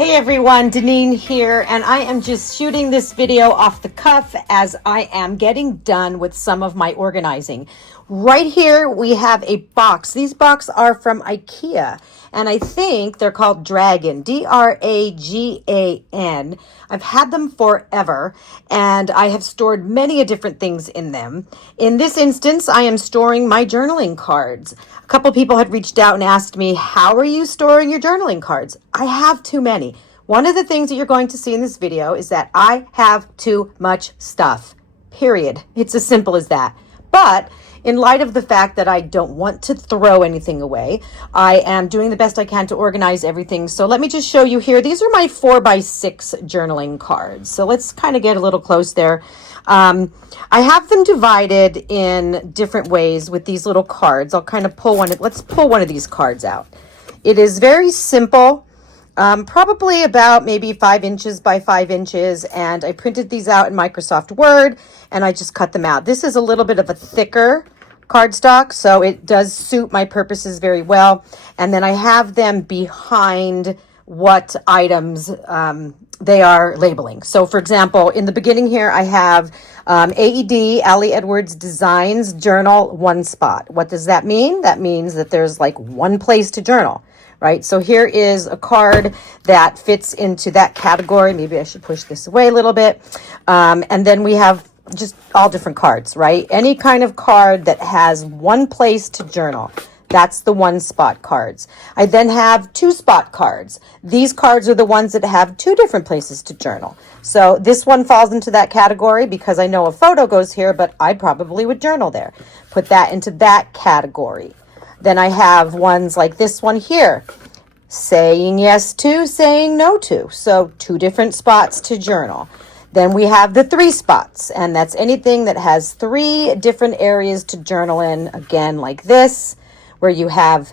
Hey everyone, Deneen here, and I am just shooting this video off the cuff as I am getting done with some of my organizing. Right here we have a box. These boxes are from IKEA, and I think they're called Dragan, D-R-A-G-A-N. I've had them forever, and I have stored many different things in them. In this instance, I am storing my journaling cards. A couple people had reached out and asked me, how are you storing your journaling cards? I have too many. One of the things that you're going to see in this video is that I have too much stuff, period. It's as simple as that. But in light of the fact that I don't want to throw anything away, I am doing the best I can to organize everything. So let me just show you here. These are my 4x6 journaling cards. So let's kind of get a little close there. I have them divided in different ways with these little cards. I'll kind of pull one. Let's pull one of these cards out. It is very simple. Probably about maybe 5 inches by 5 inches, and I printed these out in Microsoft Word and I just cut them out. This is a little bit of a thicker cardstock, so it does suit my purposes very well. And then I have them behind what items they are labeling. So for example, in the beginning here I have AED, Ali Edwards Designs Journal, one spot. What does that mean? That means that there's like one place to journal. Right, so here is a card that fits into that category. Maybe I should push this away a little bit. And then we have just all different cards, right? Any kind of card that has one place to journal. That's the one spot cards. I then have 2 spot cards. These cards are the ones that have 2 different places to journal. So this one falls into that category because I know a photo goes here, but I probably would journal there. Put that into that category. Then I have ones like this one here, saying yes to, saying no to. So 2 different spots to journal. Then we have the 3 spots, and that's anything that has 3 different areas to journal in. Again, like this, where you have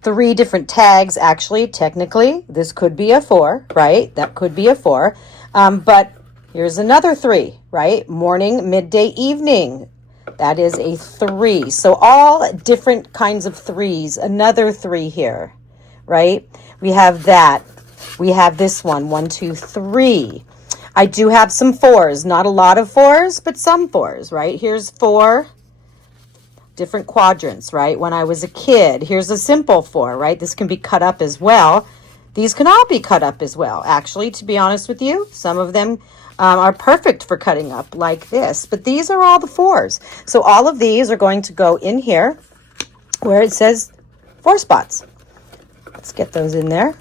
3 different tags. Actually, technically, this could be a 4, right? That could be a 4. But here's another 3, right? Morning, midday, evening. That is a 3. So all different kinds of 3s. Another 3 here, right? We have that. We have this one, 1, 2, 3. I do have some 4s. Not a lot of 4s, but some 4s, right? Here's 4 different quadrants, right? When I was a kid, here's a simple 4, right? This can be cut up as well. These can all be cut up as well. Actually, to be honest with you, some of them are perfect for cutting up like this, but these are all the 4s. So all of these are going to go in here where it says 4 spots. Let's get those in there.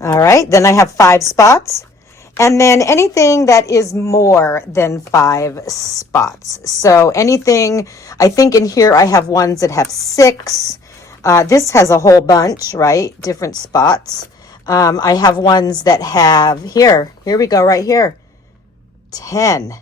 All right, then I have 5 spots, and then anything that is more than 5 spots. So anything, I think in here I have ones that have 6. This has a whole bunch, right? Different spots. I have ones that have, here we go, right here. 10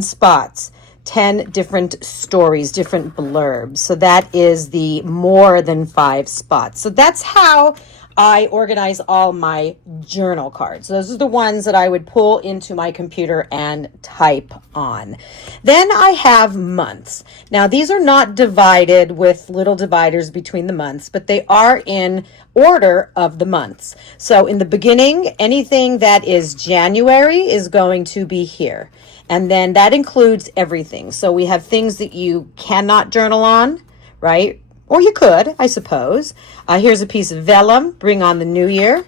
spots, 10 different stories, different blurbs. So that is the more than 5 spots. So that's how I organize all my journal cards. Those are the ones that I would pull into my computer and type on. Then I have months. Now these are not divided with little dividers between the months, but they are in order of the months. So in the beginning, anything that is January is going to be here. And then that includes everything. So we have things that you cannot journal on, right? Or you could, I suppose. Here's a piece of vellum, bring on the new year.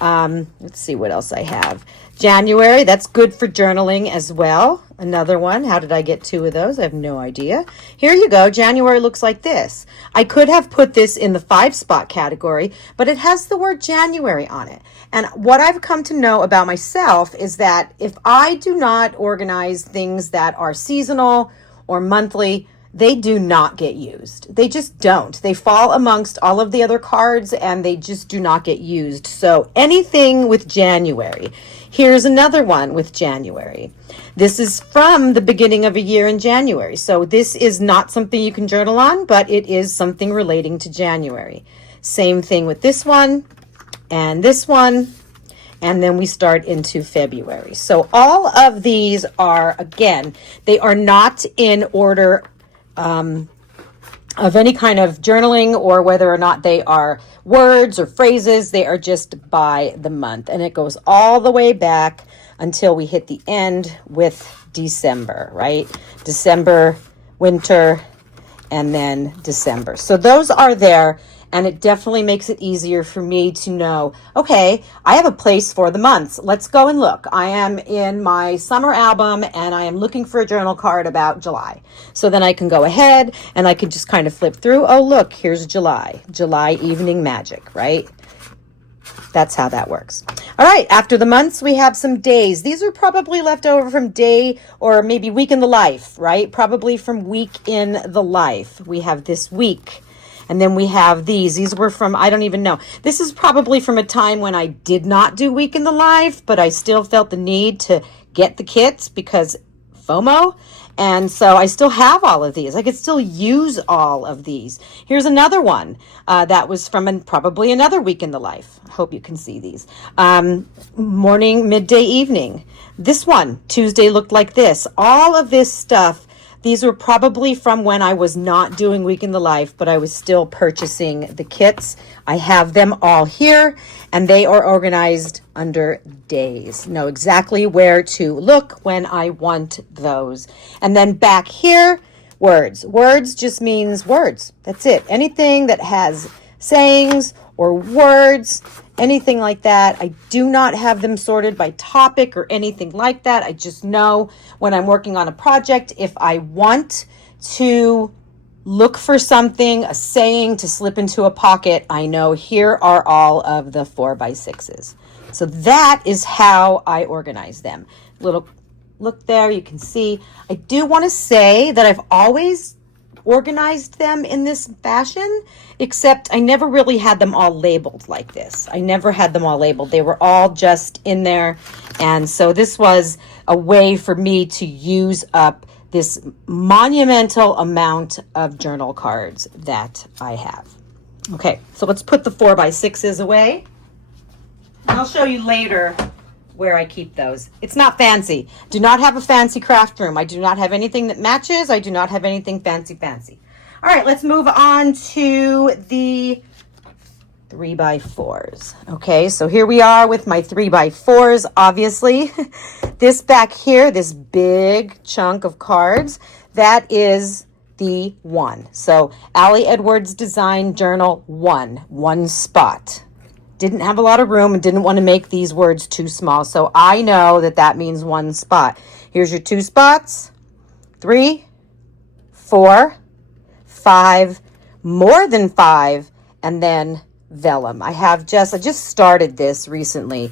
Let's see what else I have. January, that's good for journaling as well. Another one. How did I get 2 of those? I have no idea. Here you go. January looks like this. I could have put this in the 5 spot category, but it has the word January on it. And what I've come to know about myself is that if I do not organize things that are seasonal or monthly, they do not get used. They just don't. They fall amongst all of the other cards and they just do not get used. So anything with January. Here's another one with January. This is from the beginning of a year in January. So this is not something you can journal on, but it is something relating to January. Same thing with this one and this one. And then we start into February. So all of these are, again, they are not in order of any kind of journaling, or whether or not they are words or phrases. They are just by the month, and it goes all the way back until we hit the end with December, right? December, winter, and then December. So those are there, and it definitely makes it easier for me to know, okay, I have a place for the months. Let's go and look. I am in my summer album and I am looking for a journal card about July. So then I can go ahead and I can just kind of flip through. Oh, look, here's July evening magic, right? That's how that works. All right, after the months, we have some days. These are probably left over from day or maybe week in the life, right? Probably from week in the life. We have this week. And then we have these. These were from, I don't even know. This is probably from a time when I did not do week in the life, but I still felt the need to get the kits because FOMO. And so I still have all of these. I could still use all of these. Here's another one that was from probably another week in the life. I hope you can see these. Morning, midday, evening. This one, Tuesday looked like this. All of this stuff, these were probably from when I was not doing week in the life, but I was still purchasing the kits. I have them all here, and they are organized under days. Know exactly where to look when I want those. And then back here, words. Words just means words. That's it. Anything that has sayings or words, anything like that. I do not have them sorted by topic or anything like that. I just know when I'm working on a project, if I want to look for something, a saying to slip into a pocket, I know here are all of the 4x6s. So that is how I organize them. Little look there, you can see. I do want to say that I've always organized them in this fashion, except I never really had them all labeled like this. I never had them all labeled. They were all just in there. And so this was a way for me to use up this monumental amount of journal cards that I have. Okay, so let's put the 4x6s away. I'll show you later where I keep those. It's not fancy. Do not have a fancy craft room. I do not have anything that matches. I do not have anything fancy. All right, let's move on to the 3x4s. Okay, so here we are with my 3x4s, obviously. This back here, this big chunk of cards, that is the 1. So Allie Edwards Design Journal 1, one spot. Didn't have a lot of room and didn't want to make these words too small. So I know that that means 1 spot. Here's your 2 spots, 3, 4, 5, more than 5, and then vellum. I just started this recently,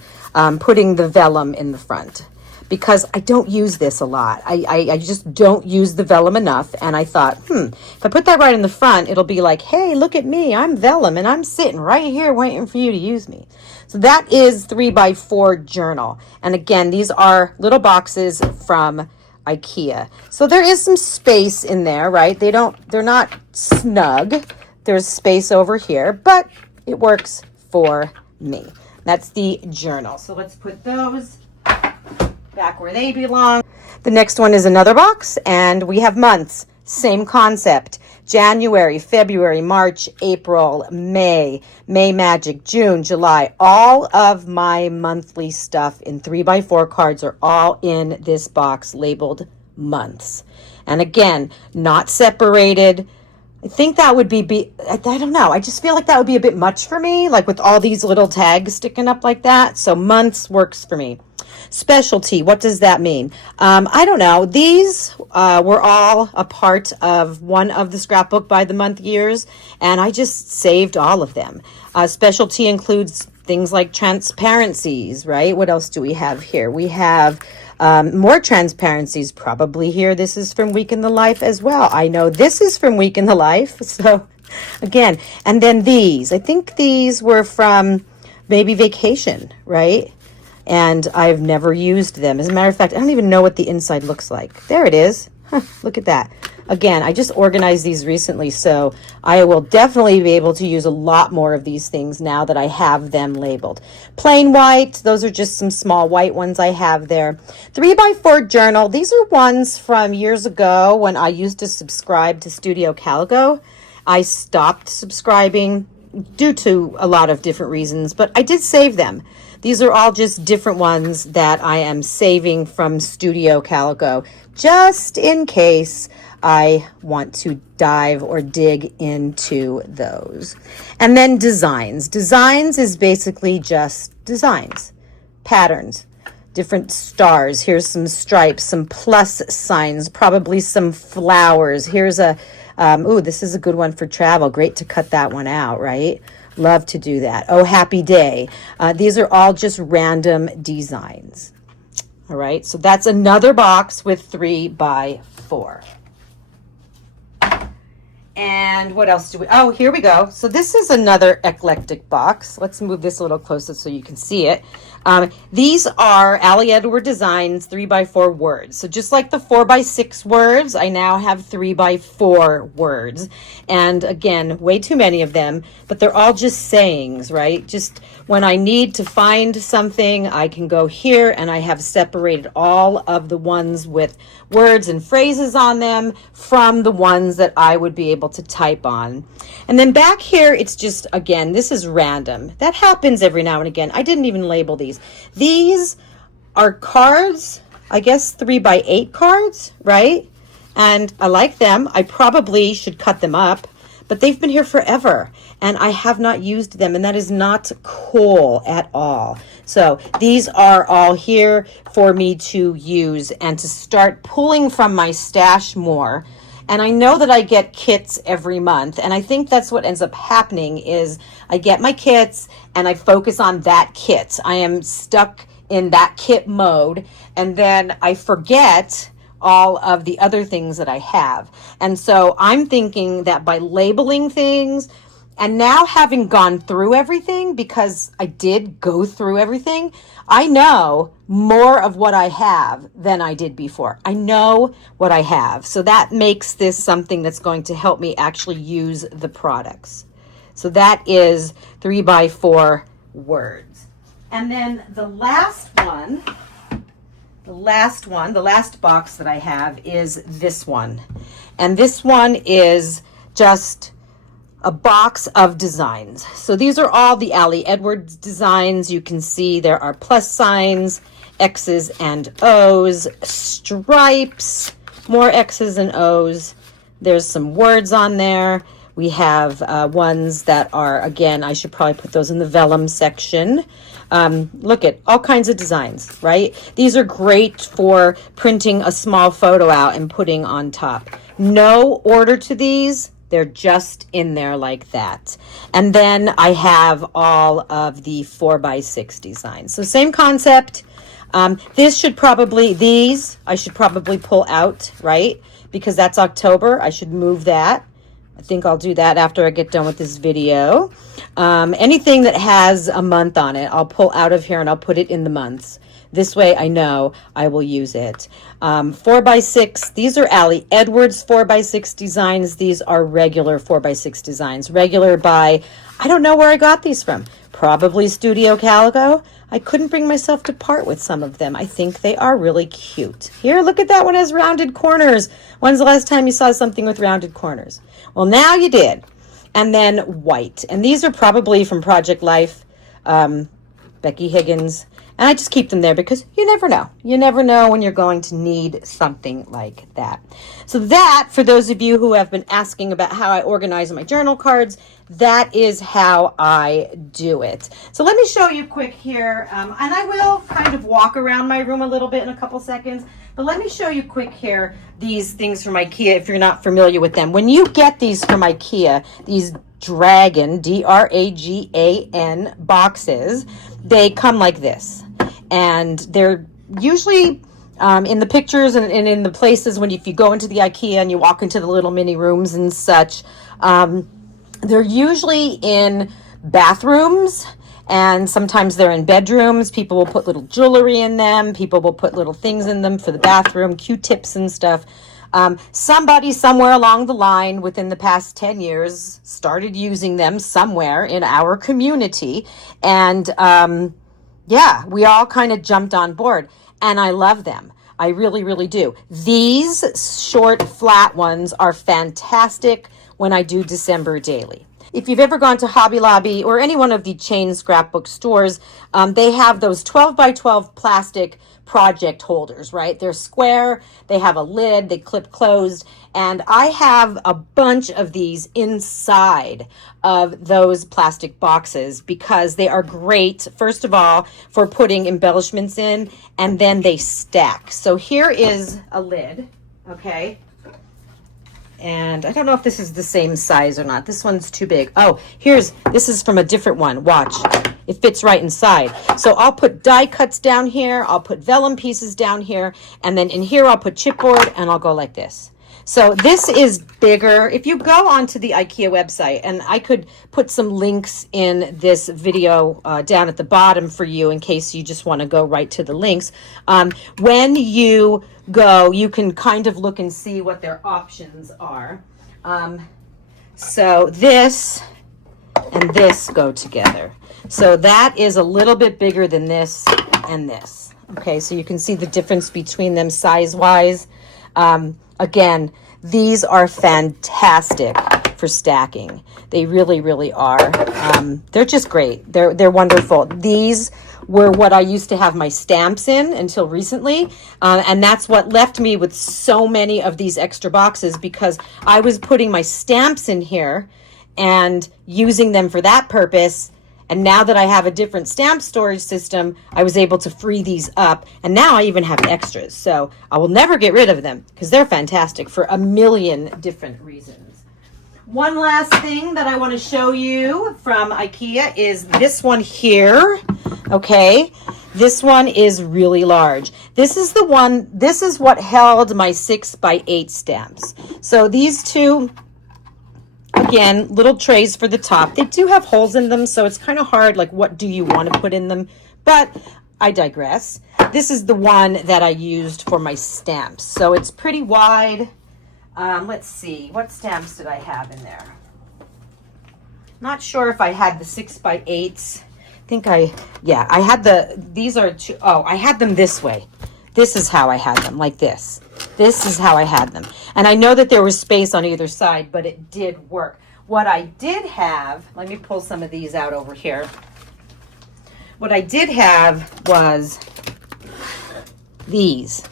putting the vellum in the front because I don't use this a lot. I just don't use the vellum enough. And I thought, if I put that right in the front, it'll be like, hey, look at me, I'm vellum and I'm sitting right here waiting for you to use me. So that is 3x4 journal. And again, these are little boxes from IKEA. So there is some space in there, right? They're not snug. There's space over here, but it works for me. That's the journal. So let's put those back where they belong. The next one is another box, and we have months. Same concept. January, February, March, April, May Magic, June, July. All of my monthly stuff in 3x4 cards are all in this box labeled months. And again, not separated. I think that would I don't know. I just feel like that would be a bit much for me, like with all these little tags sticking up like that. So months works for me. Specialty, what does that mean? I don't know. These were all a part of one of the Scrapbook by the month years, and I just saved all of them. Specialty includes things like transparencies, right? What else do we have here? We have more transparencies probably here. This is from Week in the Life as well. I know this is from Week in the Life. So again, and then these. I think these were from maybe vacation, right? And I've never used them. As a matter of fact, I don't even know what the inside looks like. There it is. Huh, look at that. Again, I just organized these recently, so I will definitely be able to use a lot more of these things now that I have them labeled. Plain white, those are just some small white ones I have there. 3x4 journal, these are ones from years ago when I used to subscribe to Studio Calico. I stopped subscribing due to a lot of different reasons, but I did save them. These are all just different ones that I am saving from Studio Calico, just in case I want to dive or dig into those. And then designs. Designs is basically just designs, patterns, different stars. Here's some stripes, some plus signs, probably some flowers. Here's a, this is a good one for travel. Great to cut that one out, right? Love to do that. Oh, happy day. These are all just random designs. All right, so that's another box with 3 by 4. And what else do we, oh, here we go. So this is another eclectic box. Let's move this a little closer so you can see it. These are Ali Edward Designs 3 by 4 words. So just like the 4 by 6 words, I now have 3 by 4 words. And again, way too many of them, but they're all just sayings, right? Just when I need to find something, I can go here, and I have separated all of the ones with words and phrases on them from the ones that I would be able to type on. And then back here, it's just, again, this is random. That happens every now and again. I didn't even label these. These are cards, I guess 3 by 8 cards, right? And I like them. I probably should cut them up, but they've been here forever and I have not used them, and that is not cool at all. So these are all here for me to use and to start pulling from my stash more. And I know that I get kits every month, and I think that's what ends up happening is I get my kits and I focus on that kit. I am stuck in that kit mode, and then I forget all of the other things that I have. And so I'm thinking that by labeling things, and now having gone through everything, because I did go through everything, I know more of what I have than I did before. I know what I have. So that makes this something that's going to help me actually use the products. So that is 3 by 4 words. And then the last box that I have is this one. And this one is just a box of designs. So these are all the Ali Edwards designs. You can see there are plus signs, X's and O's, stripes, more X's and O's. There's some words on there. We have ones that are, again, I should probably put those in the vellum section. Look at all kinds of designs, right? These are great for printing a small photo out and putting on top. No order to these. They're just in there like that. And then I have all of the 4 by 6 designs. So same concept. These I should probably pull out, right? Because that's October. I should move that. I think I'll do that after I get done with this video. Anything that has a month on it, I'll pull out of here and I'll put it in the months. This way I know I will use it. 4 by 6, these are Ali Edwards 4 by 6 designs. These are regular 4 by 6 designs. Regular by, I don't know where I got these from. Probably Studio Calico. I couldn't bring myself to part with some of them. I think they are really cute. Here, look at that one has rounded corners. When's the last time you saw something with rounded corners? Well, now you did. And then white. And these are probably from Project Life, Becky Higgins. And I just keep them there because you never know. You never know when you're going to need something like that. So that, for those of you who have been asking about how I organize my journal cards, that is how I do it. So let me show you quick here. And I will kind of walk around my room a little bit in a couple seconds. But let me show you quick here these things from IKEA if you're not familiar with them. When you get these from IKEA, these Dragan, D-R-A-G-A-N boxes, they come like this. And they're usually in the pictures and in the places when if you go into the IKEA and you walk into the little mini rooms and such, they're usually in bathrooms, and sometimes they're in bedrooms. People will put little jewelry in them. People will put little things in them for the bathroom, Q-tips and stuff. Somebody somewhere along the line within the past 10 years started using them somewhere in our community. And yeah, we all kind of jumped on board, and I love them. I really, really do. These short, flat ones are fantastic when I do December daily. If you've ever gone to Hobby Lobby or any one of the chain scrapbook stores, they have those 12 by 12 plastic project holders, right? They're square, they have a lid, they clip closed, and I have a bunch of these inside of those plastic boxes because they are great, first of all, for putting embellishments in, and then they stack. So here is a lid, okay? And I don't know if this is the same size or not. This one's too big. Oh, this is from a different one. Watch. It fits right inside. So I'll put die cuts down here. I'll put vellum pieces down here. And then in here, I'll put chipboard and I'll go like this. So this is bigger. If you go onto the IKEA website, and I could put some links in this video down at the bottom for you in case you just want to go right to the links. When you go, you can kind of look and see what their options are. So this and this go together. So that is a little bit bigger than this and this. Okay, so you can see the difference between them size-wise. Again, these are fantastic for stacking. They really, really are. They're just great. They're wonderful. These were what I used to have my stamps in until recently. And that's what left me with so many of these extra boxes, because I was putting my stamps in here and using them for that purpose. And now that I have a different stamp storage system, I was able to free these up. And now I even have extras. So I will never get rid of them because they're fantastic for a million different reasons. One last thing that I want to show you from IKEA is this one here. Okay, this one is really large. This is what held my 6x8 stamps. So these two, again, little trays for the top. They do have holes in them, so it's kind of hard, like what do you want to put in them? But I digress. This is the one that I used for my stamps. So it's pretty wide. Let's see, what stamps did I have in there? Not sure if I had the 6x8s. I had these are two, I had them this way. This is how I had them, like this. This is how I had them. And I know that there was space on either side, but it did work. What I did have, let me pull some of these out over here. What I did have was these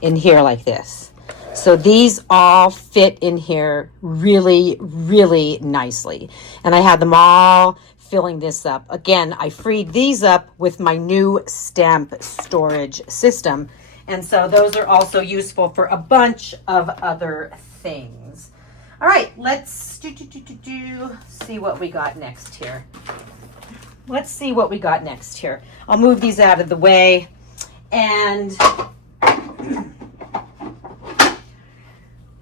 in here like this. So these all fit in here really, really nicely. And I had them all filling this up. Again, I freed these up with my new stamp storage system. And so those are also useful for a bunch of other things. All right, let's see what we got next here. Let's see what we got next here. I'll move these out of the way. And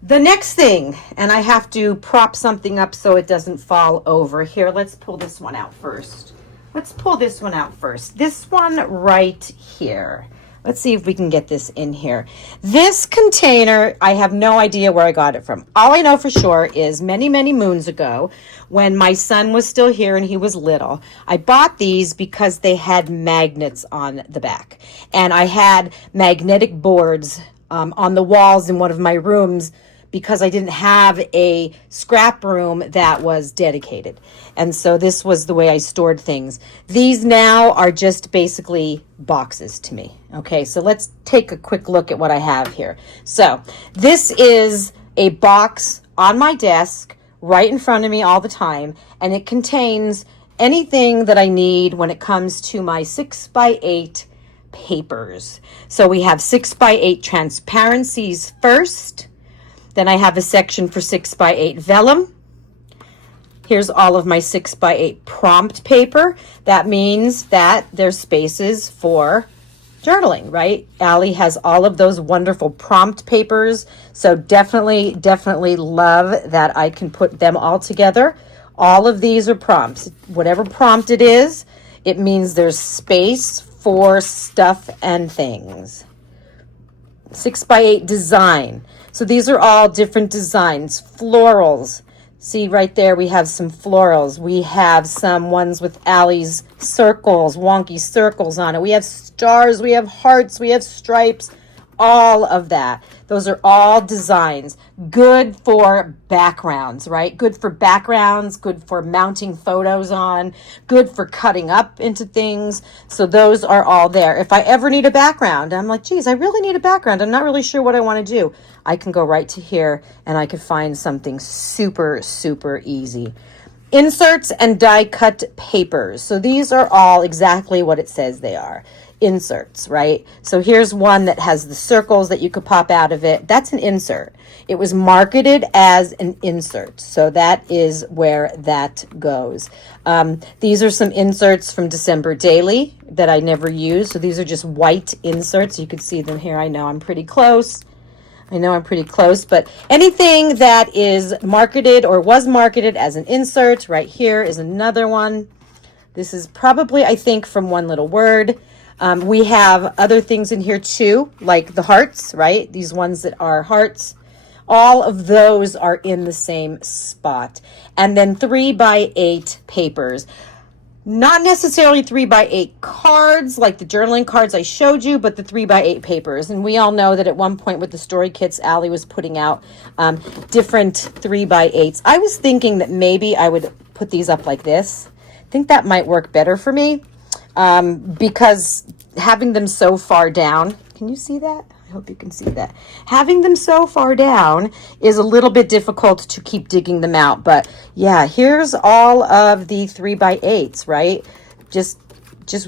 the next thing, and I have to prop something up so it doesn't fall over. Here, let's pull this one out first. Let's pull this one out first. This one right here. Let's see if we can get this in here. This container, I have no idea where I got it from. All I know for sure is many, many moons ago, when my son was still here and he was little, I bought these because they had magnets on the back. And I had magnetic boards on the walls in one of my rooms because I didn't have a scrap room that was dedicated. And so this was the way I stored things. These now are just basically boxes to me. Okay, so let's take a quick look at what I have here. So this is a box on my desk right in front of me all the time, and it contains anything that I need when it comes to my 6x8 papers. So we have 6x8 transparencies first. Then I have a section for 6x8 vellum. Here's all of my 6x8 prompt paper. That means that there's spaces for journaling, right? Allie has all of those wonderful prompt papers. So definitely love that I can put them all together. All of these are prompts. Whatever prompt it is, it means there's space for stuff and things. 6x8 design. So these are all different designs. Florals. See right there, we have some florals. We have some ones with Allie's circles, wonky circles on it. We have stars, we have hearts, we have stripes. all of that. Those are all designs. Good for backgrounds, right? Good for backgrounds, good for mounting photos on, good for cutting up into things. So those are all there. If I ever need a background, I'm like, geez, I really need a background. I'm not really sure what I want to do. I can go right to here and I could find something super, super easy. Inserts and die cut papers. So these are all exactly what it says they are. Inserts, right? So here's one that has the circles that you could pop out of it. That's an insert. It was marketed as an insert. So that is where that goes. These are some inserts from December Daily that I never use. So these are just white inserts. You can see them here. I know I'm pretty close. But anything that is marketed or was marketed as an insert, right here is another one. This is probably, I think, from One Little Word. We have other things in here too, like the hearts, right? These ones that are hearts. All of those are in the same spot. And then 3x8 papers. Not necessarily 3x8 cards like the journaling cards I showed you, but the 3x8 papers. And we all know that at one point with the story kits, Allie was putting out different 3x8s. I was thinking that maybe I would put these up like this. I think that might work better for me because having them so far down, can you see that? I hope you can see that. Having them so far down is a little bit difficult to keep digging them out. But yeah, here's all of the 3x8s, right? Just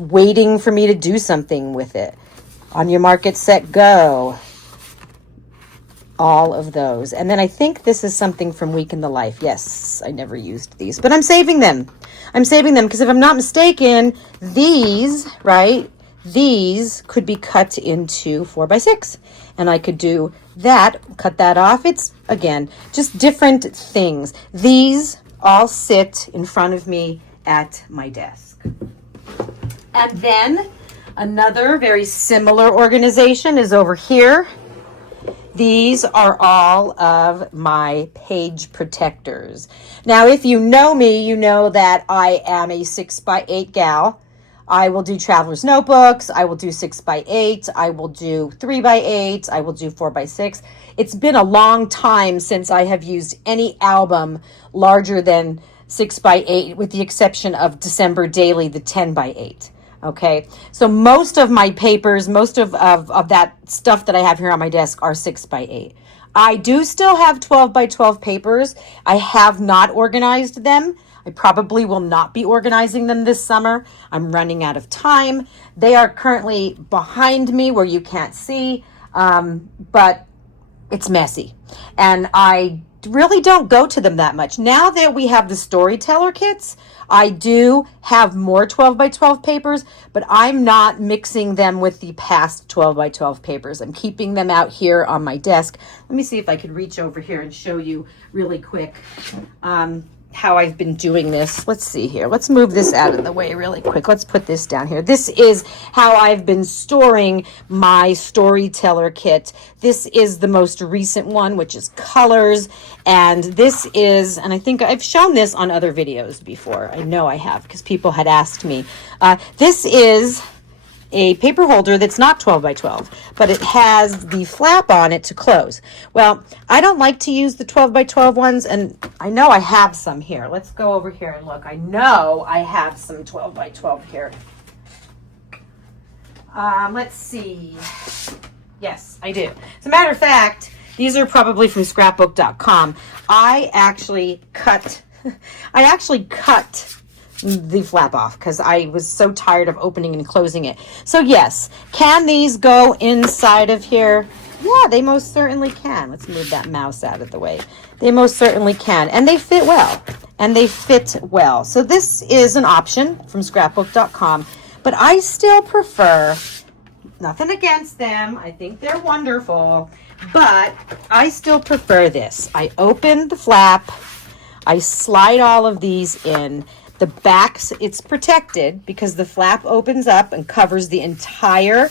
waiting for me to do something with it. On your mark, get set, go. All of those. And then I think this is something from Week in the Life. Yes, I never used these, but I'm saving them. Because if I'm not mistaken, these, right? These could be cut into 4x6 and I could do that, cut that off. It's, again, just different things. These all sit in front of me at my desk. And then another very similar organization is over here. These are all of my page protectors. Now, if you know me, you know that I am a 6x8 gal. I will do traveler's notebooks. I will do 6x8. I will do 3x8. I will do 4x6. It's been a long time since I have used any album larger than 6x8, with the exception of December Daily, the 10x8. Okay, so most of my papers, most of that stuff that I have here on my desk are 6x8. I do still have 12x12 papers. I have not organized them. I probably will not be organizing them this summer. I'm running out of time. They are currently behind me where you can't see, but it's messy. And I really don't go to them that much. Now that we have the storyteller kits, I do have more 12x12 papers, but I'm not mixing them with the past 12x12 papers. I'm keeping them out here on my desk. Let me see if I could reach over here and show you really quick how I've been doing this. Let's see here. Let's move this out of the way really quick. Let's put this down here. This is how I've been storing my storyteller kit. This is the most recent one, which is colors. And this is, and I think I've shown this on other videos before. I know I have because people had asked me. This is a paper holder that's not 12x12, but it has the flap on it to close. Well, I don't like to use the 12x12 ones, and I know I have some here. Let's go over here and look. I know I have some 12x12 here. Let's see. Yes, I do. As a matter of fact, these are probably from scrapbook.com. I actually cut the flap off because I was so tired of opening and closing it. So yes, can these go inside of here? Yeah, they most certainly can. Let's move that mouse out of the way. They most certainly can. And they fit well. So this is an option from scrapbook.com, but I still prefer, nothing against them, I think they're wonderful, but I still prefer this. I open the flap, I slide all of these in. The backs, it's protected because the flap opens up and covers the entire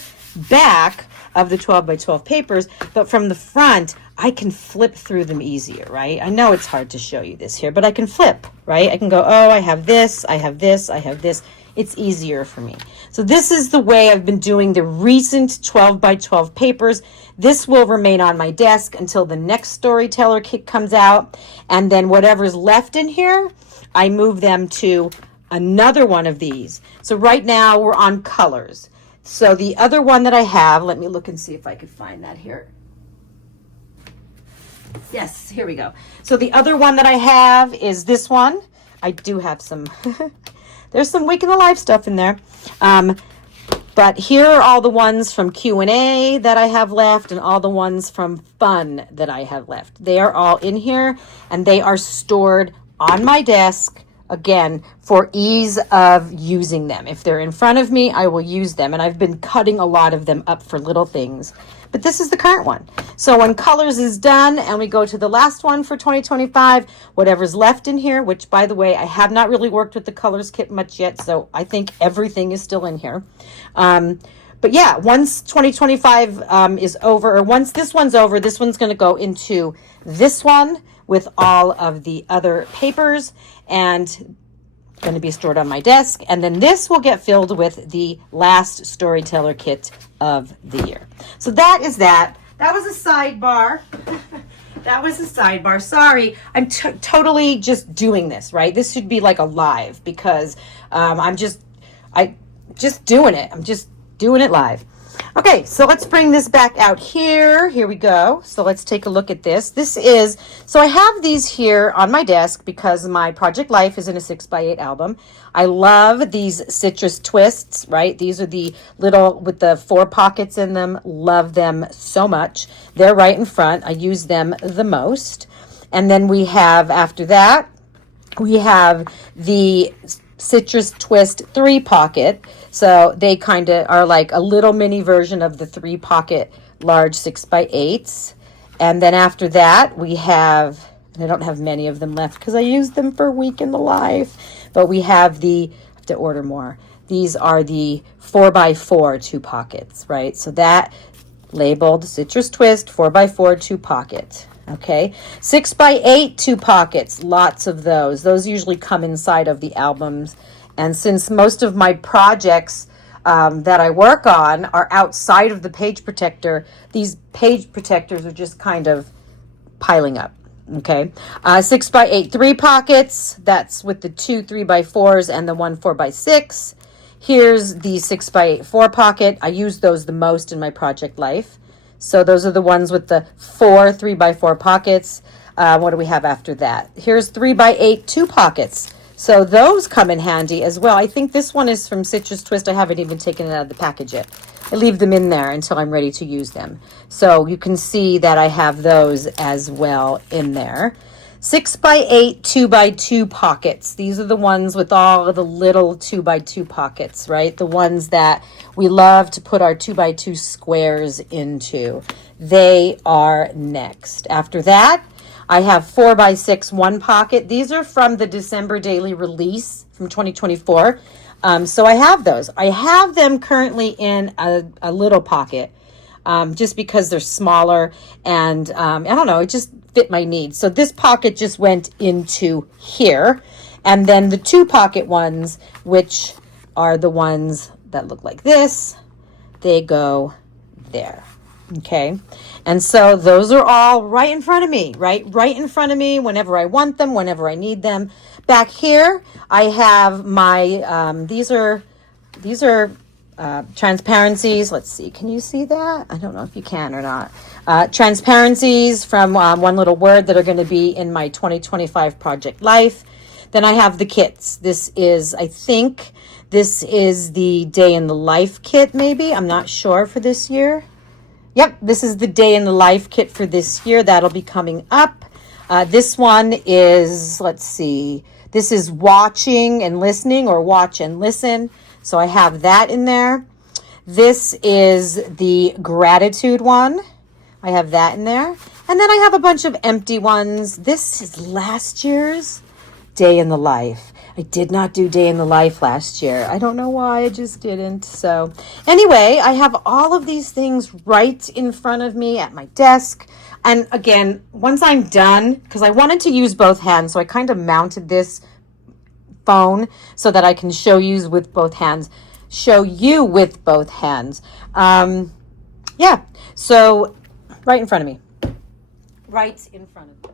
back of the 12x12 papers, but from the front, I can flip through them easier, right? I know it's hard to show you this here, but I can flip, right? I can go, oh, I have this, I have this, I have this. it's easier for me. So this is the way I've been doing the recent 12 by 12 papers. This will remain on my desk until the next storyteller kit comes out. And then whatever's left in here, I move them to another one of these. So right now we're on colors. So the other one that I have, let me look and see if I could find that here. Yes, here we go. So the other one that I have is this one. I do have some, there's some Week in the Life stuff in there. But here are all the ones from Q&A that I have left and all the ones from Fun that I have left. They are all in here and they are stored on my desk, again, for ease of using them. If they're in front of me, I will use them. And I've been cutting a lot of them up for little things. But this is the current one. So when colors is done and we go to the last one for 2025, whatever's left in here, which by the way, I have not really worked with the colors kit much yet, so I think everything is still in here. But yeah, once 2025 is over, or once this one's over, this one's going to go into this one with all of the other papers and going to be stored on my desk. And then this will get filled with the last storyteller kit of the year. So that is that. That was a sidebar. That was a sidebar. Sorry, I'm totally just doing this, right? This should be like a live because I'm just doing it. I'm just doing it live. Okay, so let's bring this back out here. Here we go. So let's take a look at this. So I have these here on my desk because my Project Life is in a 6x8 album. I love these citrus twists, right? These are the little with the 4 pockets in them. Love them so much. They're right in front. I use them the most. And then we have, after that, we have the citrus twist 3 pocket. So they kind of are like a little mini version of the 3 pocket large 6x8s. And then after that, we have, I don't have many of them left because I used them for Week in the Life, but we have I have to order more. These are the 4x4 2 pockets, right? So that labeled citrus twist 4x4 2 pocket. Okay, 6x8 2 pockets, lots of those. Those usually come inside of the albums. And since most of my projects that I work on are outside of the page protector, these page protectors are just kind of piling up. Okay, 6x8 3 pockets. That's with the 2 3x4s and the 1 4x6. Here's the 6x8 4 pocket. I use those the most in my Project Life. So those are the ones with the 4 3x4 pockets. What do we have after that? Here's 3x8 2 pockets. So those come in handy as well. I think this one is from Citrus Twist. I haven't even taken it out of the package yet. I leave them in there until I'm ready to use them. So you can see that I have those as well in there. 6x8 2x2 pockets. These are the ones with all of the little 2x2 pockets, right? The ones that we love to put our 2x2 squares into. They are next. After that, I have 4x6 1 pocket. These are from the December daily release from 2024. So I have those. I have them currently in a little pocket just because they're smaller and I don't know, it just fit my needs. So this pocket just went into here. And then the 2 pocket ones, which are the ones that look like this, they go there. Okay. And so those are all right in front of me, right in front of me whenever I want them, whenever I need them. Back here, I have my, these are transparencies. Let's see. Can you see that? I don't know if you can or not. Transparencies from One Little Word that are going to be in my 2025 Project Life. Then I have the kits. This is, I think, this is the Day in the Life kit, maybe. I'm not sure for this year. Yep, this is the Day in the Life kit for this year. That'll be coming up. This one is, let's see, this is Watching and Listening, or Watch and Listen. So I have that in there. This is the Gratitude one. I have that in there. And then I have a bunch of empty ones. This is last year's Day in the Life. I did not do Day in the Life last year. I don't know why, I just didn't. So anyway, I have all of these things right in front of me at my desk. And again, once I'm done, because I wanted to use both hands, so I kind of mounted this phone so that I can show you with both hands. Yeah, so right in front of me. Right in front of me.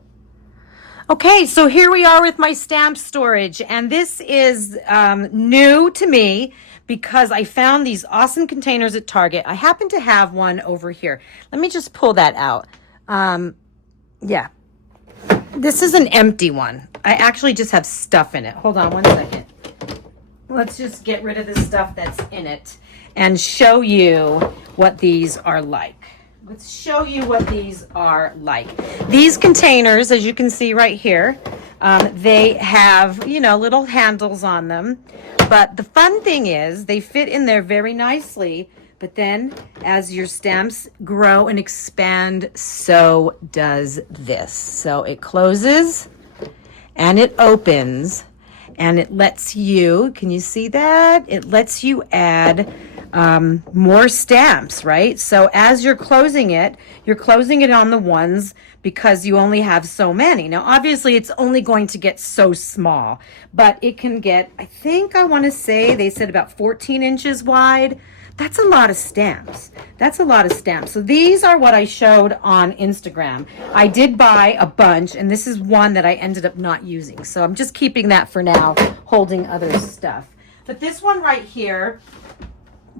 Okay, so here we are with my stamp storage, and this is new to me because I found these awesome containers at Target. I happen to have one over here. Let me just pull that out. Yeah, this is an empty one. I actually just have stuff in it. Hold on one second. Let's just get rid of the stuff that's in it and show you what these are like. Let's show you what these are like. These containers, as you can see right here, they have, you know, little handles on them. But the fun thing is they fit in there very nicely. But then as your stamps grow and expand, so does this. So it closes and it opens and it lets you, can you see that? It lets you add more stamps, right? So as you're closing it on the ones because you only have so many. Now, obviously, it's only going to get so small, but it can get, I want to say, they said about 14 inches wide. That's a lot of stamps. That's a lot of stamps. So these are what I showed on Instagram. I did buy a bunch, and this is one that I ended up not using. So I'm just keeping that for now, holding other stuff. But this one right here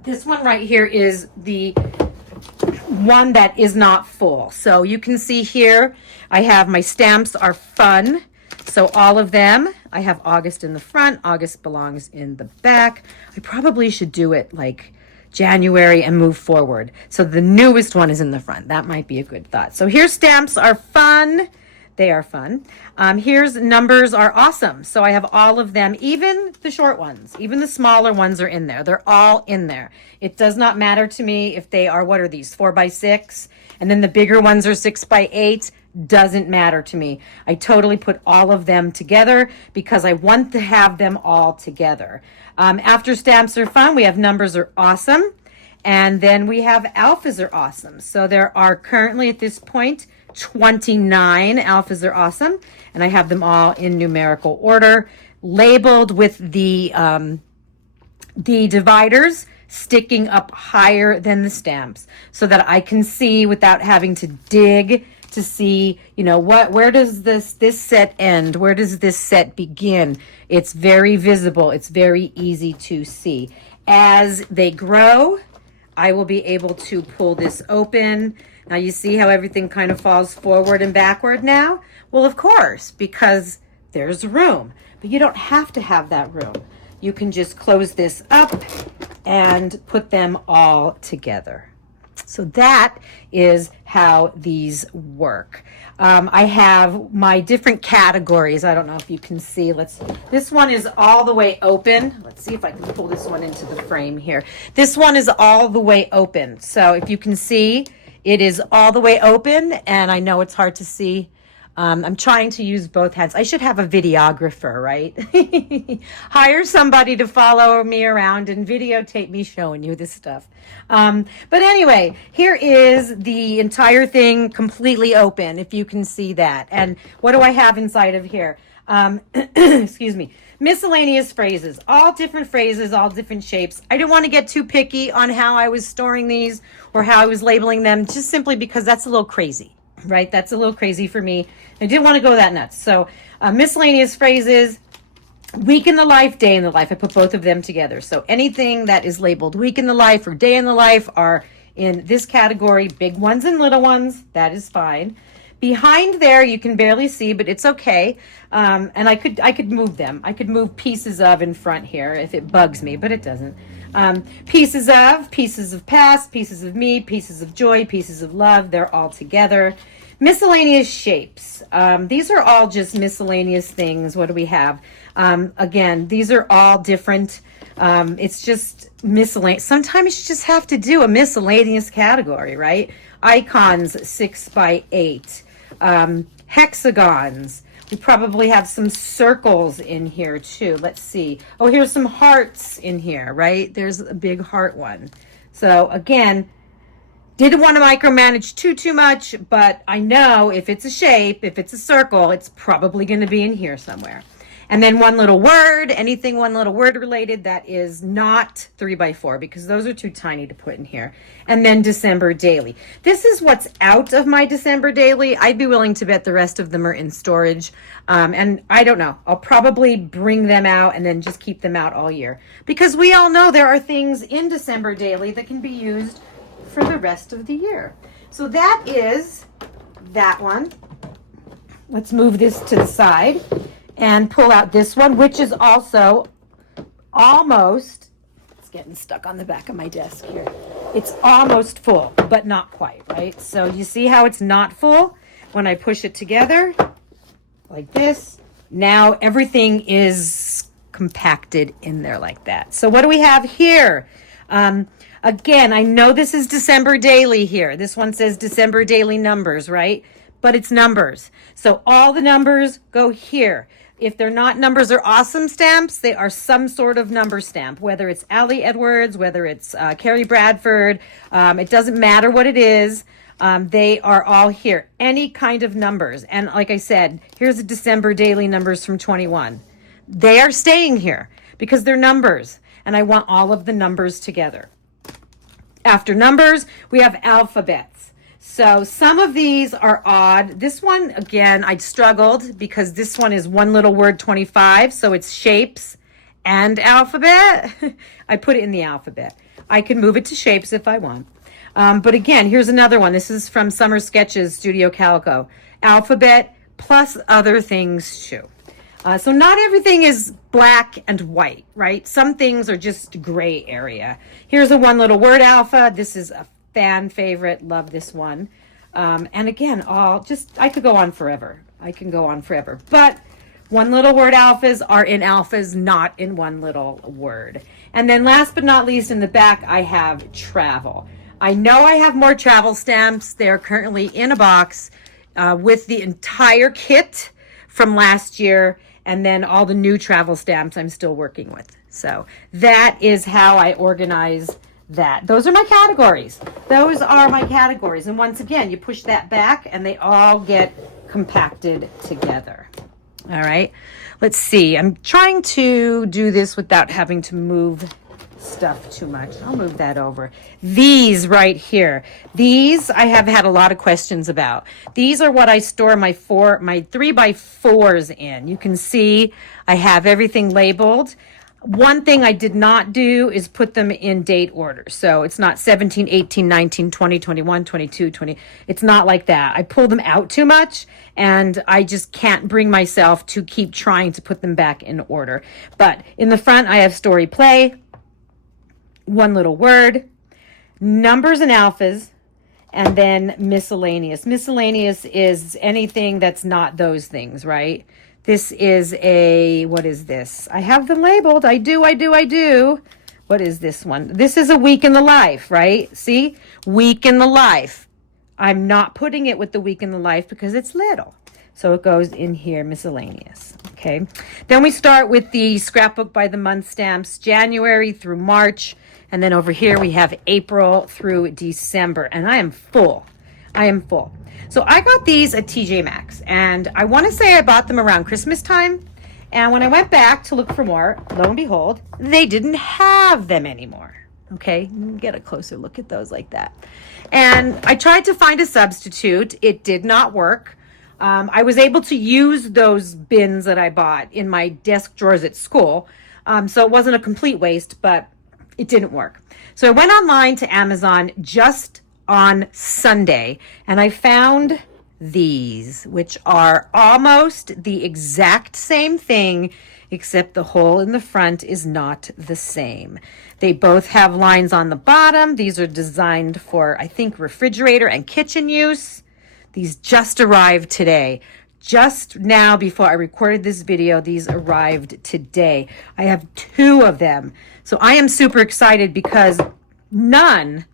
is the one that is not full. So you can see here, I have my stamps are fun. So all of them, I have August in the front. August belongs in the back. I probably should do it like January and move forward. So the newest one is in the front. That might be a good thought. So here's stamps are fun. They are fun. Here's numbers are awesome. So I have all of them, even the short ones, even the smaller ones are in there. They're all in there. It does not matter to me if they are, what are these, 4x6? And then the bigger ones are 6x8. Doesn't matter to me. I totally put all of them together because I want to have them all together. After stamps are fun, we have numbers are awesome. And then we have alphas are awesome. So there are currently at this point 29 alphas are awesome. And I have them all in numerical order, labeled with the dividers sticking up higher than the stamps so that I can see without having to dig to see, you know, where does this set end? Where does this set begin? It's very visible. It's very easy to see. As they grow, I will be able to pull this open. Now you see how everything kind of falls forward and backward now? Well, of course, because there's room. But you don't have to have that room. You can just close this up and put them all together. So that is how these work. I have my different categories. I don't know if you can see. This one is all the way open. Let's see if I can pull this one into the frame here. This one is all the way open. So if you can see, it is all the way open, and I know it's hard to see. I'm trying to use both hands. I should have a videographer, right? Hire somebody to follow me around and videotape me showing you this stuff. But anyway, here is the entire thing completely open, if you can see that. And what do I have inside of here? Excuse me. Miscellaneous phrases, all different phrases, all different shapes. I didn't want to get too picky on how I was storing these or how I was labeling them, just simply because that's a little crazy. Right? That's a little crazy for me. I didn't want to go that nuts. So miscellaneous phrases, week in the life, day in the life. I put both of them together. So anything that is labeled week in the life or day in the life are in this category, big ones and little ones. That is fine. Behind there, you can barely see, but it's okay. And I could move them. I could move pieces of in front here if it bugs me, but it doesn't. Pieces of past, pieces of me, pieces of joy, pieces of love. They're all together. Miscellaneous shapes. These are all just miscellaneous things. What do we have? Again, these are all different. It's just miscellaneous. Sometimes you just have to do a miscellaneous category, right? Icons, 6x8. Hexagons. We probably have some circles in here too. Let's see. Oh, here's some hearts in here, right? There's a big heart one. So again, didn't want to micromanage too much, but I know if it's a shape, if it's a circle, it's probably going to be in here somewhere. And then one little word, anything one little word related that is not 3x4, because those are too tiny to put in here. And then December daily. This is what's out of my December daily. I'd be willing to bet the rest of them are in storage. And I don't know, I'll probably bring them out and then just keep them out all year. Because we all know there are things in December daily that can be used for the rest of the year. So that is that one. Let's move this to the side and pull out this one, which is also almost, it's getting stuck on the back of my desk here. It's almost full, but not quite, right? So you see how it's not full when I push it together like this. Now everything is compacted in there like that. So what do we have here? Again, I know this is December daily here. This one says December daily numbers, right? But it's numbers. So all the numbers go here. If they're not numbers or awesome stamps, they are some sort of number stamp, whether it's Allie Edwards, whether it's Carrie Bradford. It doesn't matter what it is. They are all here. Any kind of numbers. And like I said, here's a December daily numbers from 21. They are staying here because they're numbers. And I want all of the numbers together. After numbers, we have alphabets. So some of these are odd. This one, again, I struggled because this one is one little word 25. So it's shapes and alphabet. I put it in the alphabet. I can move it to shapes if I want. But again, here's another one. This is from Summer Sketches, Studio Calico. Alphabet plus other things too. So not everything is black and white, right? Some things are just gray area. Here's a one little word alpha. This is a fan favorite. Love this one. And again, I could go on forever. I can go on forever. But one little word alphas are in alphas, not in one little word. And then last but not least, in the back, I have travel. I know I have more travel stamps. They're currently in a box with the entire kit from last year, and then all the new travel stamps I'm still working with. So that is how I organize that. Those are my categories. Those are my categories. And once again, you push that back and they all get compacted together. All right, let's see. I'm trying to do this without having to move stuff too much. I'll move that over. These right here, these I have had a lot of questions about. These are what I store my 3x4s in. You can see I have everything labeled. One thing I did not do is put them in date order. So it's not 17, 18, 19, 20, 21, 22, 20. It's not like that. I pull them out too much and I just can't bring myself to keep trying to put them back in order. But in the front, I have story play, one little word, numbers and alphas, and then miscellaneous. Miscellaneous is anything that's not those things, right? This is what is this? I have them labeled. I do. What is this one? This is a week in the life, right? See? Week in the life. I'm not putting it with the week in the life because it's little. So it goes in here, miscellaneous. Okay. Then we start with the scrapbook by the month stamps, January through March. And then over here we have April through December. And I am full. So I got these at TJ Maxx. And I want to say I bought them around Christmas time. And when I went back to look for more, lo and behold, they didn't have them anymore. Okay, get a closer look at those like that. And I tried to find a substitute. It did not work. I was able to use those bins that I bought in my desk drawers at school. So it wasn't a complete waste, but it didn't work. So I went online to Amazon just on Sunday and I found these, which are almost the exact same thing, except the hole in the front is not the same. They both have lines on the bottom. These are designed for, I think, refrigerator and kitchen use. These just arrived today. Just now before I recorded this video, these arrived today. I have 2 of them. So I am super excited because none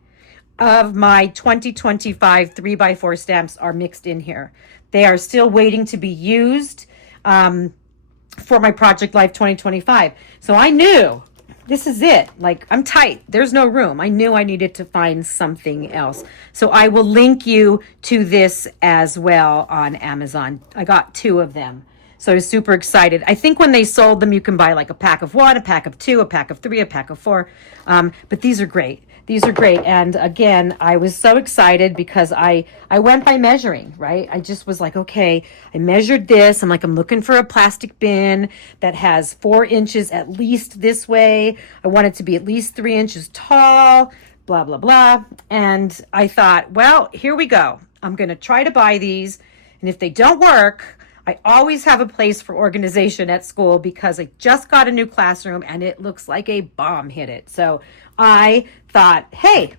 of my 2025 3x4 stamps are mixed in here. They are still waiting to be used for my Project Life 2025. So I knew this is it. Like, I'm tight. There's no room. I knew I needed to find something else. So I will link you to this as well on Amazon. I got 2 of them. So I was super excited. I think when they sold them, you can buy like a pack of 1, a pack of 2, a pack of 3, a pack of 4. But these are great. These are great. And again, I was so excited because I went by measuring, right? I just was like, okay, I measured this. I'm like, I'm looking for a plastic bin that has 4 inches at least this way. I want it to be at least 3 inches tall, blah, blah, blah. And I thought, well, here we go. I'm going to try to buy these. And if they don't work, I always have a place for organization at school because I just got a new classroom and it looks like a bomb hit it. So I thought, hey,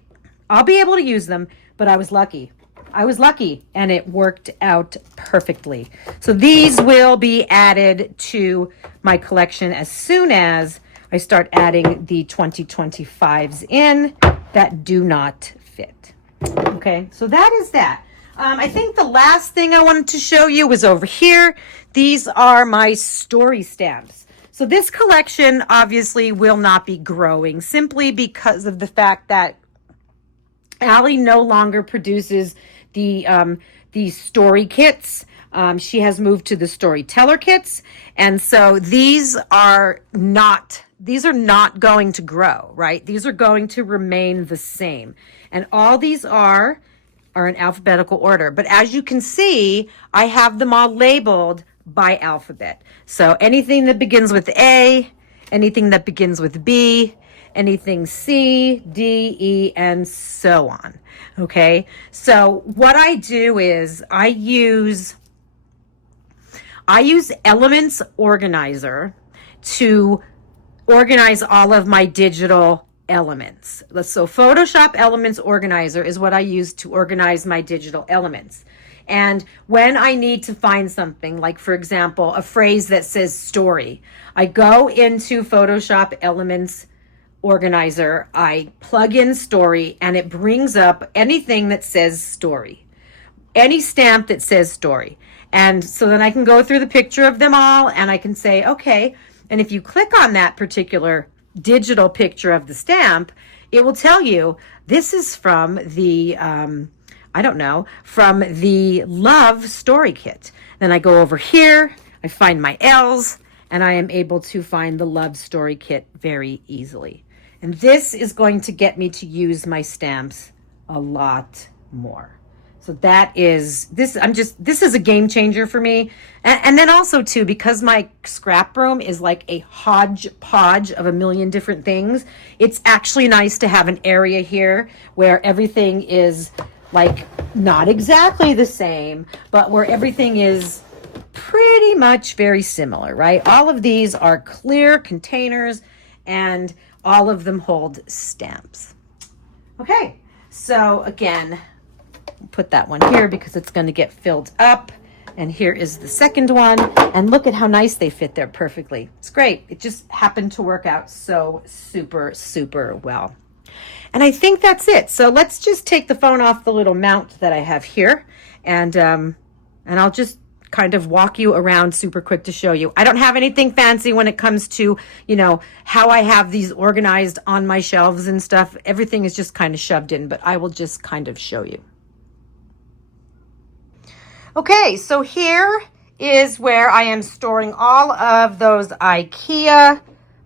I'll be able to use them, but I was lucky. I was lucky and it worked out perfectly. So these will be added to my collection as soon as I start adding the 2025s in that do not fit. Okay, so that is that. I think the last thing I wanted to show you was over here. These are my story stamps. So this collection obviously will not be growing simply because of the fact that Allie no longer produces the story kits. She has moved to the storyteller kits. And so these are not going to grow, right? These are going to remain the same. And all these are in alphabetical order. But as you can see, I have them all labeled by alphabet. So anything that begins with A, anything that begins with B, anything C, D, E, and so on. Okay, so what I do is I use Elements Organizer to organize all of my digital elements. So Photoshop Elements Organizer is what I use to organize my digital elements. And when I need to find something, like for example, a phrase that says story, I go into Photoshop Elements Organizer, I plug in story, and it brings up anything that says story, any stamp that says story. And so then I can go through the picture of them all and I can say, okay, and if you click on that particular digital picture of the stamp, it will tell you this is from the from the Love Story Kit. Then I go over here, I find my L's, and I am able to find the Love Story Kit very easily. And this is going to get me to use my stamps a lot more. So that is this. This is a game changer for me. And then also too, because my scrap room is like a hodgepodge of a million different things, it's actually nice to have an area here where everything is like not exactly the same, but where everything is pretty much very similar, right? All of these are clear containers and all of them hold stamps. Okay, so again, put that one here because it's going to get filled up. And here is the second one. And look at how nice they fit there perfectly. It's great. It just happened to work out so super, super well. And I think that's it. So let's just take the phone off the little mount that I have here. And I'll just kind of walk you around super quick to show you. I don't have anything fancy when it comes to, how I have these organized on my shelves and stuff. Everything is just kind of shoved in, but I will just kind of show you. Okay, so here is where I am storing all of those IKEA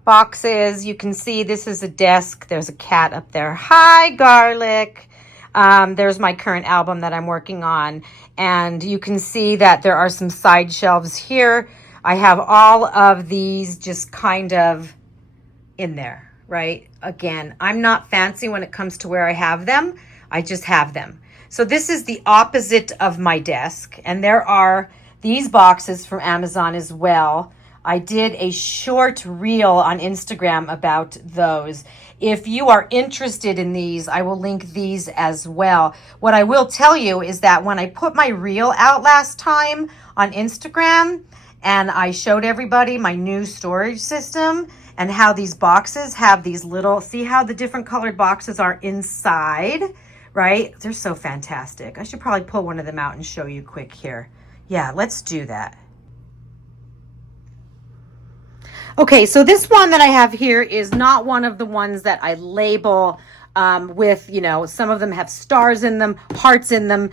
boxes. You can see this is a desk. There's a cat up there. Hi, Garlic. There's my current album that I'm working on. And you can see that there are some side shelves here. I have all of these just kind of in there, right? Again, I'm not fancy when it comes to where I have them. I just have them. So this is the opposite of my desk. And there are these boxes from Amazon as well. I did a short reel on Instagram about those. If you are interested in these, I will link these as well. What I will tell you is that when I put my reel out last time on Instagram and I showed everybody my new storage system and how these boxes have these little, see how the different colored boxes are inside? Right? They're so fantastic. I should probably pull one of them out and show you quick here. Yeah, let's do that. Okay, so this one that I have here is not one of the ones that I label with, some of them have stars in them, hearts in them,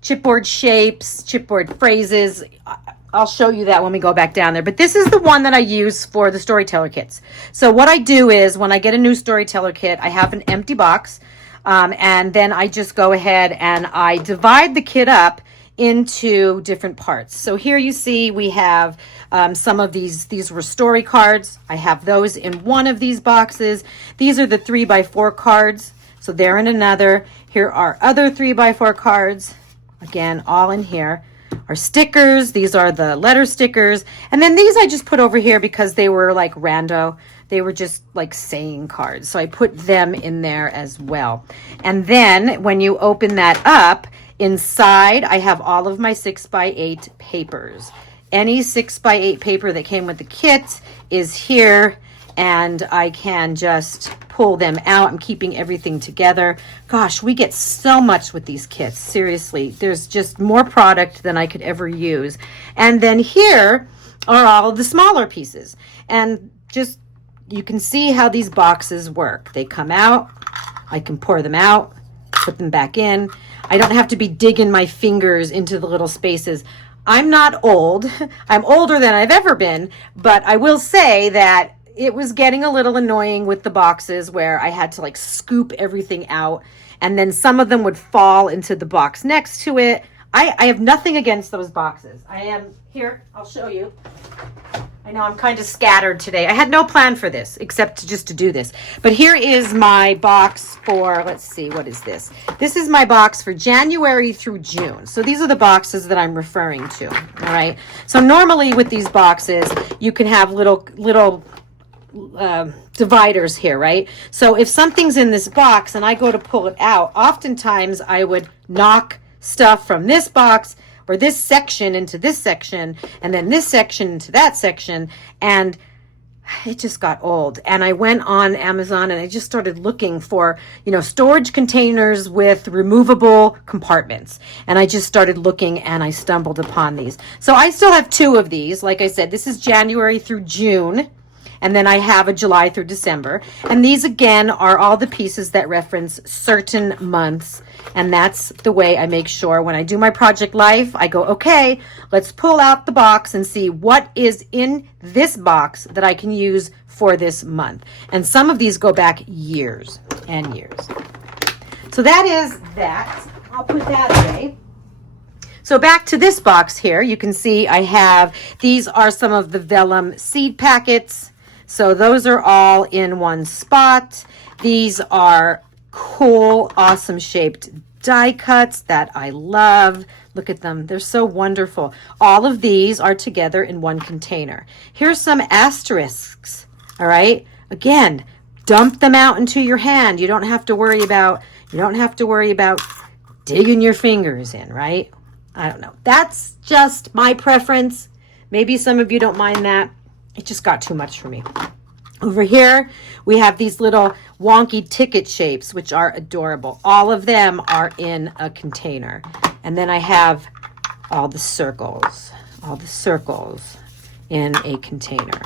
chipboard shapes, chipboard phrases. I'll show you that when we go back down there. But this is the one that I use for the storyteller kits. So what I do is when I get a new storyteller kit, I have an empty box. And then I just go ahead and I divide the kit up into different parts. So here you see we have some of these were story cards. I have those in one of these boxes. These are the 3x4 cards. So they're in another. Here are other 3x4 cards. Again, all in here. Our stickers, these are the letter stickers. And then these I just put over here because they were like rando. They were just like saying cards. So I put them in there as well. And then when you open that up, inside I have all of my 6x8 papers. Any 6x8 paper that came with the kit is here, and I can just pull them out. I'm keeping everything together. Gosh, we get so much with these kits. Seriously, there's just more product than I could ever use. And then here are all of the smaller pieces. And just, you can see how these boxes work. They come out, I can pour them out, put them back in. I don't have to be digging my fingers into the little spaces. I'm not old. I'm older than I've ever been, but I will say that it was getting a little annoying with the boxes where I had to like scoop everything out, and then some of them would fall into the box next to it. I have nothing against those boxes. I am here. I'll show you. I know I'm kind of scattered today. I had no plan for this except just to do this. But here is my box for, let's see, what is this? This is my box for January through June. So these are the boxes that I'm referring to. All right. So normally with these boxes, you can have little dividers here, right? So if something's in this box and I go to pull it out, oftentimes I would knock stuff from this box or this section into this section, and then this section into that section, and it just got old. And I went on Amazon and I just started looking for, storage containers with removable compartments. And I just started looking and I stumbled upon these. So I still have 2 of these. Like I said, this is January through June. And then I have a July through December. And these, again, are all the pieces that reference certain months. And that's the way I make sure when I do my project life, I go, okay, let's pull out the box and see what is in this box that I can use for this month. And some of these go back years and years. So that is that. I'll put that away. So back to this box here, you can see I have, these are some of the vellum seed packets. So those are all in one spot. These are cool, awesome shaped die cuts that I love. Look at them. They're so wonderful. All of these are together in one container. Here's some asterisks. All right. Again, dump them out into your hand. You don't have to worry about digging your fingers in, right? I don't know. That's just my preference. Maybe some of you don't mind that. It just got too much for me. Over here, we have these little wonky ticket shapes, which are adorable. All of them are in a container. And then I have all the circles in a container.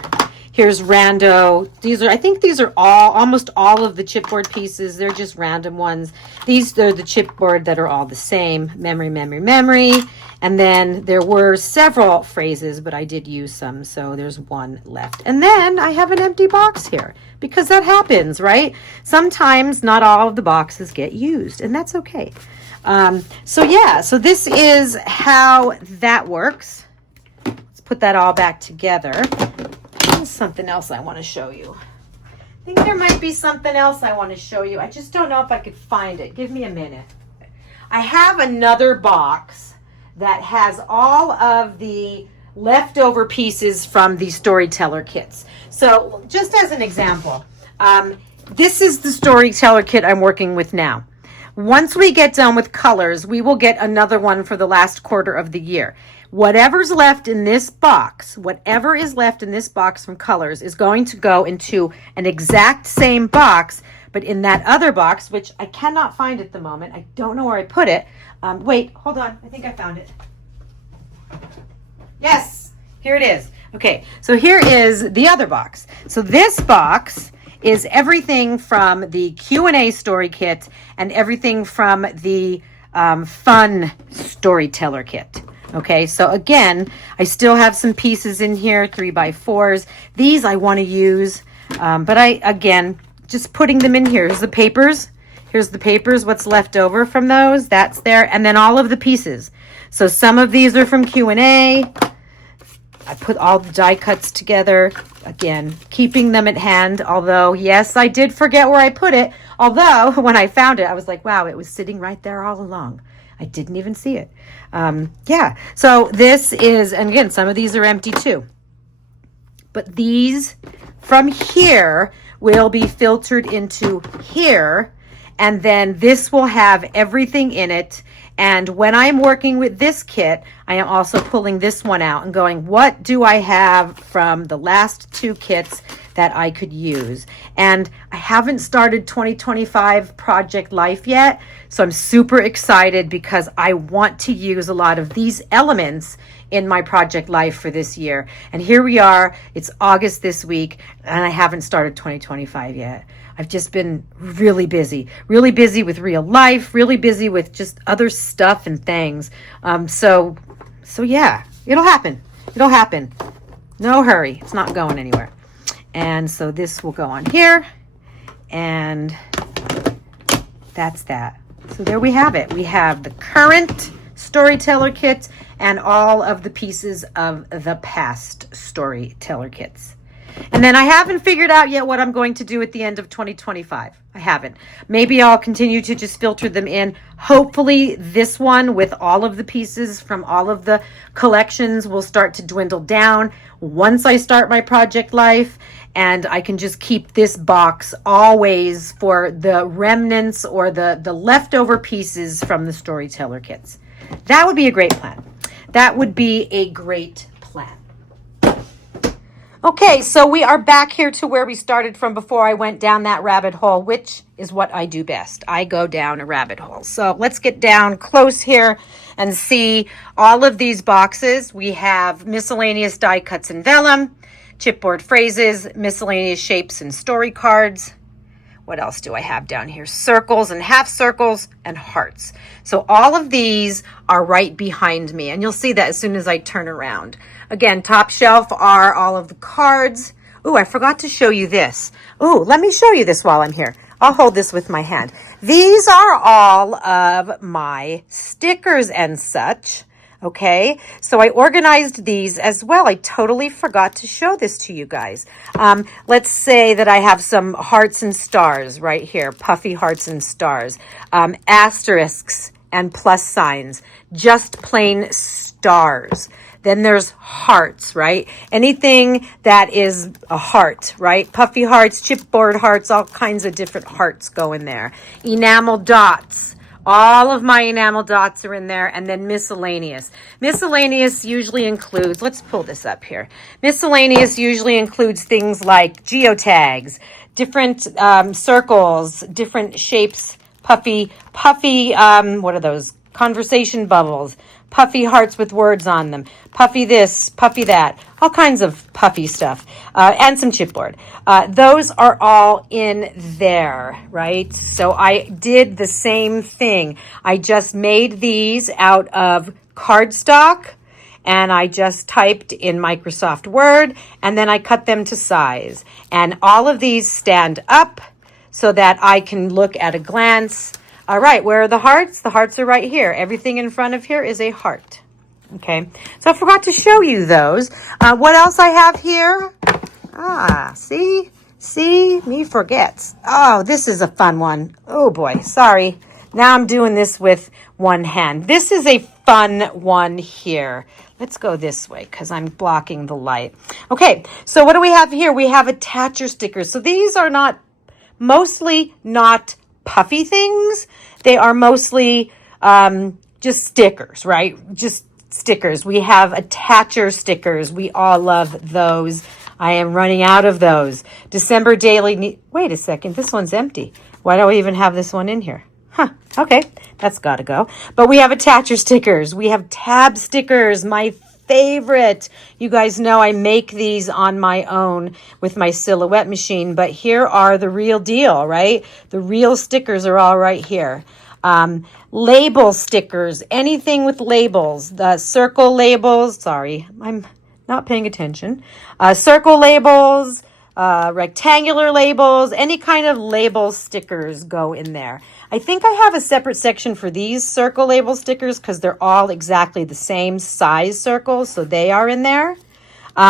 Here's rando. I think these are almost all of the chipboard pieces. They're just random ones. These are the chipboard that are all the same. Memory, memory, memory. And then there were several phrases, but I did use some, so there's one left. And then I have an empty box here because that happens, right? Sometimes not all of the boxes get used, and that's okay. So this is how that works. Let's put that all back together. There's something else I want to show you. I think there might be something else I want to show you. I just don't know if I could find it. Give me a minute. I have another box that has all of the leftover pieces from the storyteller kits. So just as an example, this is the storyteller kit I'm working with now. Once we get done with colors, we will get another one for the last quarter of the year. Whatever's left in this box, whatever is left in this box from colors is going to go into an exact same box, but in that other box, which I cannot find at the moment. I don't know where I put it. Wait, hold on. I think I found it. Yes, here it is. Okay, so here is the other box. So this box is everything from the Q&A story kit and everything from the fun storyteller kit. Okay, so again, I still have some pieces in here, 3x4s. These I want to use, but again, just putting them in here. Here's the papers. Here's the papers, what's left over from those, that's there. And then all of the pieces. So some of these are from Q&A. I put all the die cuts together. Again, keeping them at hand. Although, yes, I did forget where I put it. Although, when I found it, I was like, wow, it was sitting right there all along. I didn't even see it. Yeah, so this is, and again, some of these are empty too. But these from here will be filtered into here. And then this will have everything in it. And when I'm working with this kit, I am also pulling this one out and going, what do I have from the last two kits that I could use? And I haven't started 2025 Project Life yet. So I'm super excited because I want to use a lot of these elements in my Project Life for this year. And here we are, it's August this week, and I haven't started 2025 yet. I've just been really busy with real life, really busy with just other stuff and things. So yeah, it'll happen. It'll happen. No hurry. It's not going anywhere. And so this will go on here, and that's that. So there we have it. We have the current storyteller kit and all of the pieces of the past storyteller kits. And then I haven't figured out yet what I'm going to do at the end of 2025. I haven't. Maybe I'll continue to just filter them in. Hopefully this one with all of the pieces from all of the collections will start to dwindle down once I start my Project Life, and I can just keep this box always for the remnants or the leftover pieces from the storyteller kits. That would be a great plan. That would be a great plan. Okay, so we are back here to where we started from before I went down that rabbit hole, which is what I do best. I go down a rabbit hole. So let's get down close here and see all of these boxes. We have miscellaneous die cuts and vellum, chipboard phrases, miscellaneous shapes and story cards. What else do I have down here? Circles and half circles and hearts. So all of these are right behind me, and you'll see that as soon as I turn around. Again, top shelf are all of the cards. Ooh, I forgot to show you this. Ooh, let me show you this while I'm here. I'll hold this with my hand. These are all of my stickers and such. Okay, so I organized these as well. I totally forgot to show this to you guys. Let's say that I have some hearts and stars right here, puffy hearts and stars, asterisks and plus signs, just plain stars. Then there's hearts, right? Anything that is a heart, right? Puffy hearts, chipboard hearts, all kinds of different hearts go in there. Enamel dots. All of my enamel dots are in there, and then miscellaneous. Miscellaneous usually includes, let's pull this up here. Miscellaneous usually includes things like geotags, different circles, different shapes, puffy, what are those? Conversation bubbles, puffy hearts with words on them, puffy this, puffy that, all kinds of puffy stuff, and some chipboard. Those are all in there, right? So I did the same thing. I just made these out of cardstock, and I just typed in Microsoft Word, and then I cut them to size. And all of these stand up so that I can look at a glance. All right, where are the hearts? The hearts are right here. Everything in front of here is a heart. Okay, so I forgot to show you those. What else I have here? See, me forgets. Oh, this is a fun one. Oh boy, sorry. Now I'm doing this with one hand. This is a fun one here. Let's go this way because I'm blocking the light. Okay, so what do we have here? We have attacher stickers. So these are mostly not puffy things. They are mostly just stickers, right? Just stickers. We have attacher stickers. We all love those. I am running out of those. December daily. Wait a second. This one's empty. Why do I even have this one in here? Okay. That's got to go. But we have attacher stickers. We have tab stickers. My favorite. You guys know I make these on my own with my Silhouette machine, but here are the real deal, right? The real stickers are all right here. Label stickers, anything with labels, the circle labels, sorry, I'm not paying attention, circle labels, rectangular labels, any kind of label stickers go in there. I think I have a separate section for these circle label stickers because they're all exactly the same size circles, so they are in there.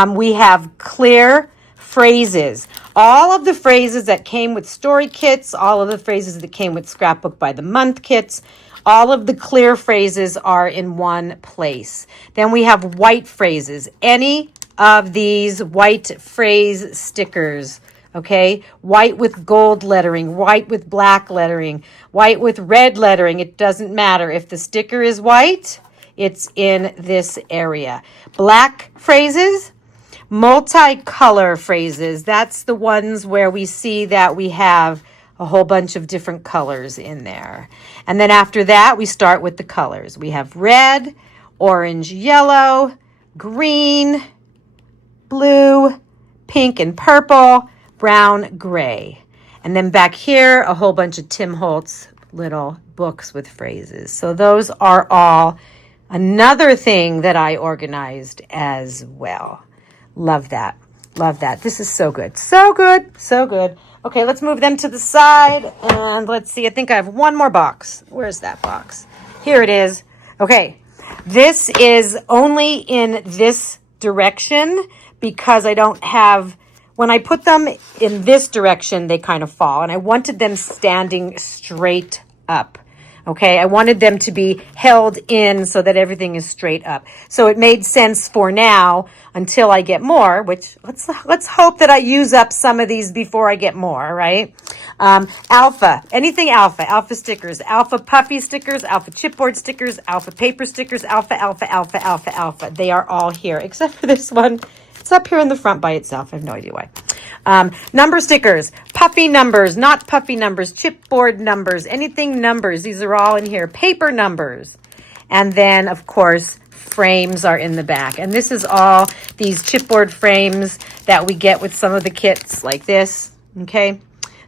We have clear phrases. All of the phrases that came with story kits, all of the phrases that came with Scrapbook by the Month kits, all of the clear phrases are in one place. Then we have white phrases. Any of these white phrase stickers, okay? White with gold lettering, white with black lettering, white with red lettering. It doesn't matter. If the sticker is white, it's in this area. Black phrases, multicolor phrases. That's the ones where we see that we have a whole bunch of different colors in there. And then after that, we start with the colors. We have red, orange, yellow, green, blue, pink and purple, brown, gray. And then back here, a whole bunch of Tim Holtz little books with phrases. So those are all another thing that I organized as well. Love that. Love that. This is so good. So good. So good. Okay, let's move them to the side. And let's see. I think I have one more box. Where's that box? Here it is. Okay. This is only in this direction because I don't have, when I put them in this direction, they kind of fall. And I wanted them standing straight up. Okay, I wanted them to be held in so that everything is straight up. So it made sense for now until I get more, which let's hope that I use up some of these before I get more, right? Alpha, anything alpha, alpha stickers, alpha puffy stickers, alpha chipboard stickers, alpha paper stickers, alpha, alpha, alpha, alpha, alpha. They are all here, except for this one. It's up here in the front by itself. I have no idea why. Number stickers, puffy numbers, not puffy numbers, chipboard numbers, anything numbers. These are all in here. Paper numbers. And then, of course, frames are in the back. And this is all these chipboard frames that we get with some of the kits like this. Okay.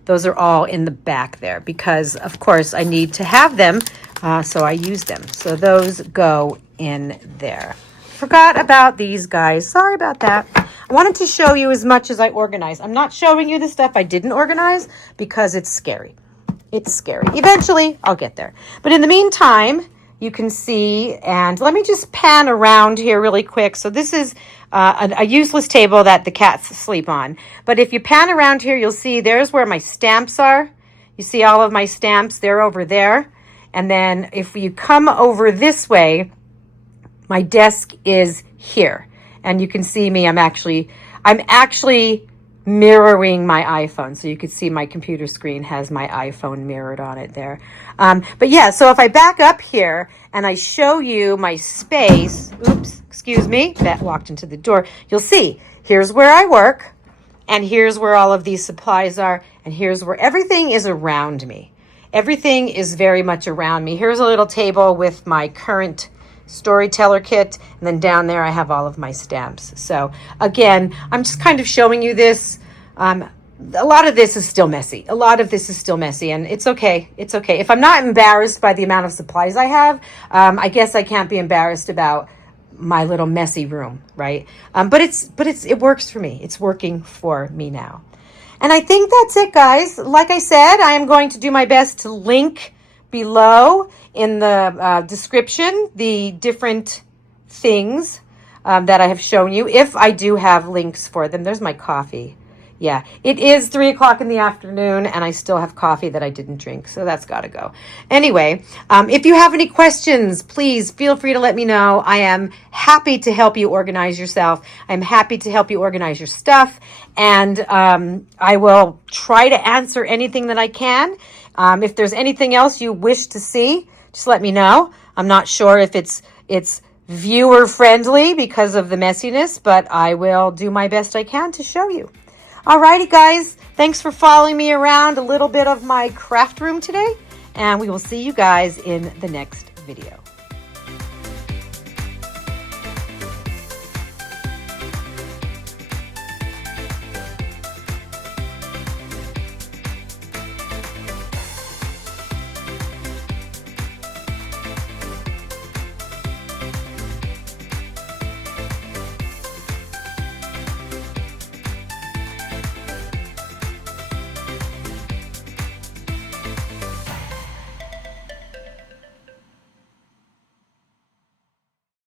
Those are all in the back there because, of course, I need to have them. So I use them. So those go in there. Forgot about these guys. Sorry about that. I wanted to show you as much as I organize. I'm not showing you the stuff I didn't organize because it's scary. It's scary. Eventually, I'll get there. But in the meantime, you can see, and let me just pan around here really quick. So this is a useless table that the cats sleep on. But if you pan around here, you'll see there's where my stamps are. You see all of my stamps. They're over there. And then if you come over this way, my desk is here. And you can see me, I'm actually mirroring my iPhone. So you can see my computer screen has my iPhone mirrored on it there. But yeah, so if I back up here and I show you my space, oops, excuse me, that walked into the door. You'll see, here's where I work and here's where all of these supplies are. And here's where everything is around me. Everything is very much around me. Here's a little table with my current storyteller kit, and then down there I have all of my stamps. So again, I'm just kind of showing you this. A lot of this is still messy. And it's okay. It's okay. If I'm not embarrassed by the amount of supplies I have, I guess I can't be embarrassed about my little messy room, right? But it works for me. It's working for me now. And I think that's it, guys. Like I said, I am going to do my best to link below in the description the different things that I have shown you, if I do have links for them. There's my coffee. Yeah, it is 3 o'clock in the afternoon and I still have coffee that I didn't drink, so that's got to go. Anyway, if you have any questions, please feel free to let me know. I am happy to help you organize yourself. I'm happy to help you organize your stuff, and I will try to answer anything that I can. If there's anything else you wish to see, just let me know. I'm not sure if it's viewer friendly because of the messiness, but I will do my best I can to show you. Alrighty, guys. Thanks for following me around a little bit of my craft room today, and we will see you guys in the next video.